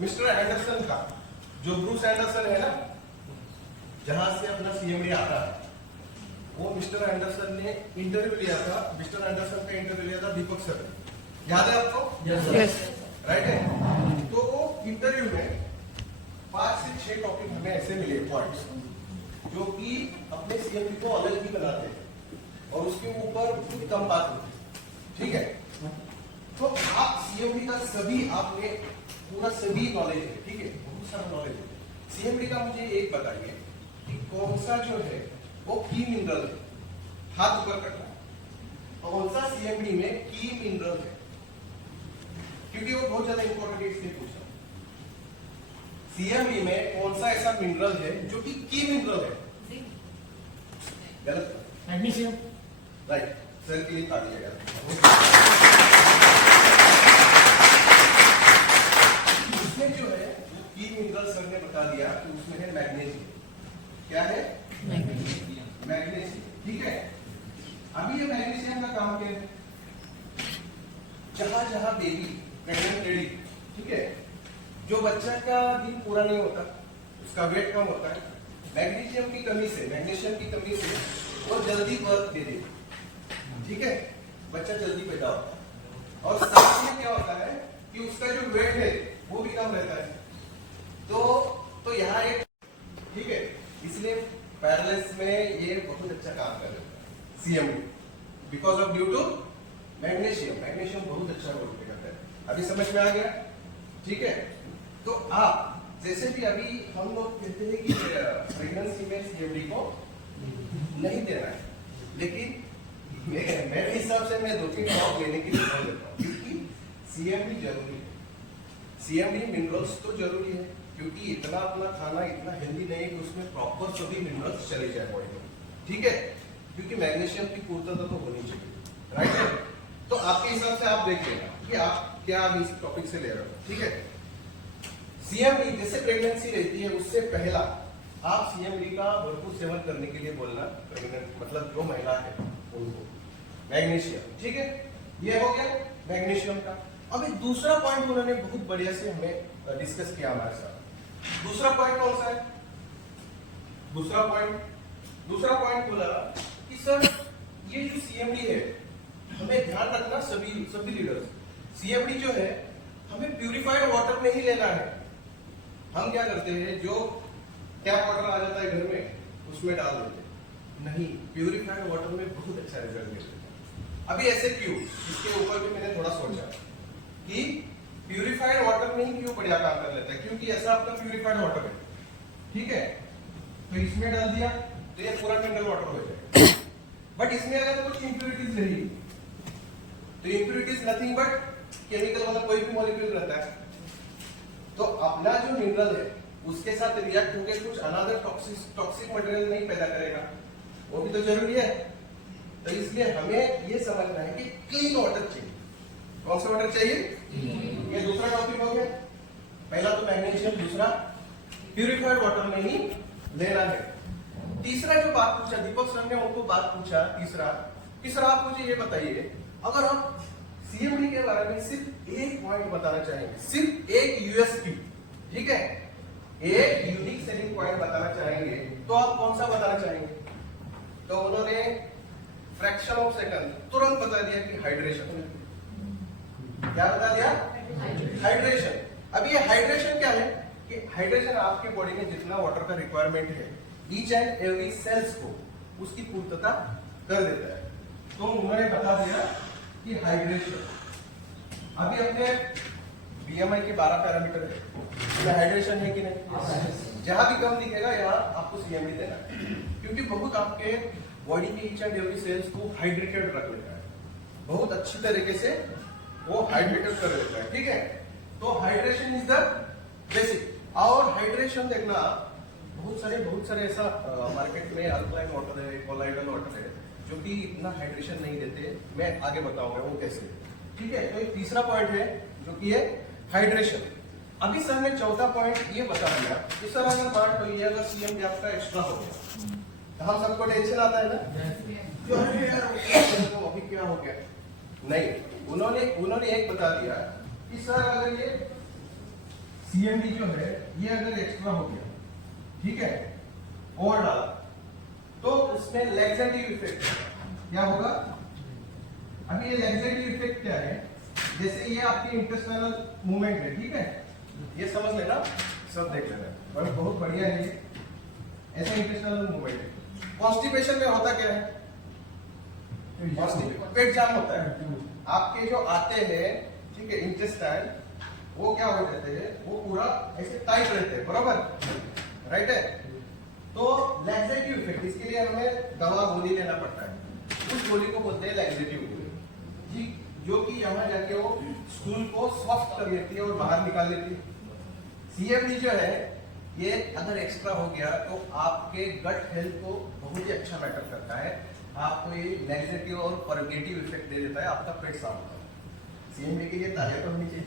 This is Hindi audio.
मिस्टर एंडरसन का, जो ब्रूस एंडरसन है ना, जहां से अपना सीएमडी आता है, वो मिस्टर एंडरसन ने इंटरव्यू लिया था। मिस्टर एंडरसन का इंटरव्यू लिया था दीपक सर ने, याद है आपको? यस। राइट है। तो इंटरव्यू में 5 से 6 टॉपिक हमें ऐसे मिले पॉइंट्स, जो कि अपने सीएमडी को अलग ही बनाते हैं और उसके ऊपर खुद कम बात होती है। ठीक है, तो आप सीएमडी का सभी आपने पूरा सभी नॉलेज है, ठीक है, बहुत सारा नॉलेज है सीएमडी का। मुझे एक बताइए कि कौन सा जो है वो की मिनरल है, हाथ ऊपर करना, कौन सा सीएमडी में की मिनरल है, क्योंकि वो बहुत ज्यादा इंपॉर्टेंट है इसलिए पूछा। सीएमडी में कौन सा ऐसा मिनरल है जो कि की मिनरल है? गलत, मैग्नीशियम। राइट, सर के लिए ताली है यार। उसमें जो है की मिनरल सर ने बता दिया कि उसमें है मैग्नीशियम। क्या है? मैग्नीशियम। ठीक है, अभी ये मैग्नीशियम का काम क्या है? जहां जहां बेबी प्रेग्नेंट लेडी, ठीक है, जो बच्चा का दिन पूरा नहीं होता, उसका वेट कम होता है, मैग्नीशियम की कमी से, मैग्नीशियम की कमी से वो जल्दी बर्थ दे देगी। ठीक है, बच्चा जल्दी पैदा होता है और साथ में क्या होता है कि उसका जो वेट है वो भी कम रहता है। तो यहाँ एक, ठीक है, इसलिए पैरेलल्स में ये बहुत अच्छा काम कर रहा है CMD, because of due to magnesium. Magnesium बहुत अच्छा रोल प्ले करता है। अभी समझ में आ गया? ठीक है, तो आप जैसे भी अभी हम लोग कहते हैं कि प्रेगनेंसी में सीएमडी को नहीं देना है, लेकिन मेरे हिसाब से मैं 2-3 ड्रॉप लेने की जरूरत देता हूँ, क्योंकि सीएमडी जरूरी है। सीएमडी मिनरल्स तो जरूरी है, क्योंकि इतना अपना खाना इतना हेल्दी नहीं है कि उसमें प्रॉपर सभी मिनरल्स चले जाए बॉडी में। ठीक है, क्योंकि मैग्नीशियम की पूर्तता तो होनी चाहिए, राइट है। तो आपके हिसाब से आप देख लेना कि आप क्या इस टॉपिक से ले रहे हो। ठीक है, सीएमडी जैसे प्रेगनेंसी रहती है उससे पहला आप सीएमडी का भरपूर सेवन करने के लिए बोलना, प्रेग्नेंट मतलब जो महिला है उनको मैग्नीशियम। ठीक है, ये हो गया मैग्नीशियम का। अब एक दूसरा पॉइंट उन्होंने बहुत बढ़िया से हमें डिस्कस किया हमारे साथ। दूसरा पॉइंट कौन सा है? दूसरा पॉइंट बोला कि सर ये जो सीएमडी है, हमें ध्यान रखना सभी लीडर्स, सीएमडी जो है हमें प्यूरिफाइड वाटर में ही लेना है। हम क्या करते हैं, जो टैप वाटर आ जाता है घर में उसमें डाल देते हैं, नहीं, प्यूरिफाइड वाटर में बहुत अच्छा रिजल्ट मिलता है। अभी ऐसे क्यों, इसके ऊपर भी मैंने थोड़ा सोचा कि प्यूरिफाइड वाटर में ही क्यों बढ़िया काम कर लेता है, क्योंकि ऐसा आपका प्यूरिफाइड वाटर है, ठीक है, तो इसमें डाल दिया तो ये पूरा मिनरल वाटर हो जाएगा। बट इसमें अगर कुछ इंप्यूरिटीज रही तो इंप्यूरिटीज नथिंग बट केमिकल वाला कोई भी मॉलिक्यूल रहता है, तो अपना जो मिनरल है उसके साथ रिएक्ट होकर कुछ अनदर टॉक्सिक मटेरियल नहीं पैदा करेगा, वो भी तो जरूरी है। तो इसलिए हमें ये समझना है कि क्लीन वाटर चाहिए। कौन सा वाटर चाहिए? ये दूसरा टॉपिक हो गया। पहला तो मैग्नीशियम, दूसरा प्यूरिफाइड वाटर में ही लेना है। तीसरा जो बात पूछा दीपक सर ने, उनको बात पूछा तीसरा आप मुझे ये बताइए, अगर आप सीएमडी के बारे में सिर्फ एक पॉइंट बताना चाहेंगे, सिर्फ एक यूएसपी, ठीक है, एक यूनिक सेलिंग पॉइंट बताना चाहेंगे, तो आप कौन सा बताना चाहेंगे? तो उन्होंने फ्रैक्शन ऑफ सेकंड तुरंत बता दिया कि हाइड्रेशन। क्या बता दिया? हाइड्रेशन। अब ये हाइड्रेशन क्या है कि हाइड्रेशन आपके बॉडी में जितना वाटर का रिक्वायरमेंट है, ईच एंड एवरी सेल्स को उसकी पूर्तता कर देता है। तो उन्होंने बता दिया कि हाइड्रेशन, अभी अपने बीएमआई के 12 पैरामीटर है, तो हाइड्रेशन है कि नहीं? जहां भी कम दिखेगा यहाँ आपको सीएमडी देना है, क्योंकि बहुत आपके बॉडी के ईच एंड एवरी सेल्स को हाइड्रेटेड रख लेता है, बहुत अच्छी तरीके से वो हाइड्रेटेड कर देता है। ठीक है, तो हाइड्रेशन इज द बेसिक। और हाइड्रेशन देखना, बहुत सारे ऐसा मार्केट में अल्कलाइन वाटर है, कोलाइडल वाटर है, जो कि इतना हाइड्रेशन नहीं देते। मैं आगे बताऊंगा वो कैसे। ठीक है, तो एक तीसरा पॉइंट है जो कि है हाइड्रेशन। अभी सर ने चौथा पॉइंट ये बता दिया कि सर अगर मान लो ये अगर सीएमडी आपका एक्स्ट्रा हो गया तो हम सबको टेंशन आता है ना, जो अरे यार अभी क्या हो गया। नहीं, उन्होंने एक बता दिया कि सर अगर ये सीएमडी जो है ये अगर एक्स्ट्रा हो गया, ठीक है, ओवर डाला, तो इसमें लैक्सेटिव इफेक्ट क्या होगा? अभी ये लैक्सेटिव इफेक्ट क्या है? जैसे ये आपकी इंटेस्टाइनल मूवमेंट है, ठीक है, ये समझ लेना, सब देख लेना, और बहुत बढ़िया है ये, ऐसा इंटेस्टाइनल मूवमेंट है। कॉन्स्टिपेशन में होता क्या है? पेट जाम होता है, आपके जो आते हैं, ठीक है, इंटेस्टाइन, वो क्या हो जाते हैं, वो पूरा ऐसे टाइट रहते हैं, बराबर, राइट है? तो लैक्सेटिव इफेक्ट, इसके लिए हमें दवा गोली लेना पड़ता है, उस गोली को बोलते हैं लैक्सेटिव गोली, ठीक, जो कि यहाँ जाके वो स्टूल को सॉफ्ट कर लेती है और बाहर निकाल लेती है। सीएमडी जो है ये अगर एक्स्ट्रा हो गया तो आपके गट हेल्थ को बहुत ही अच्छा मैटर करता है, आपको ये लैक्सेटिव और परगेटिव इफेक्ट दे देता है, आपका पेट साफ होता है। सीएमडी के लिए तालियां तो होनी चाहिए।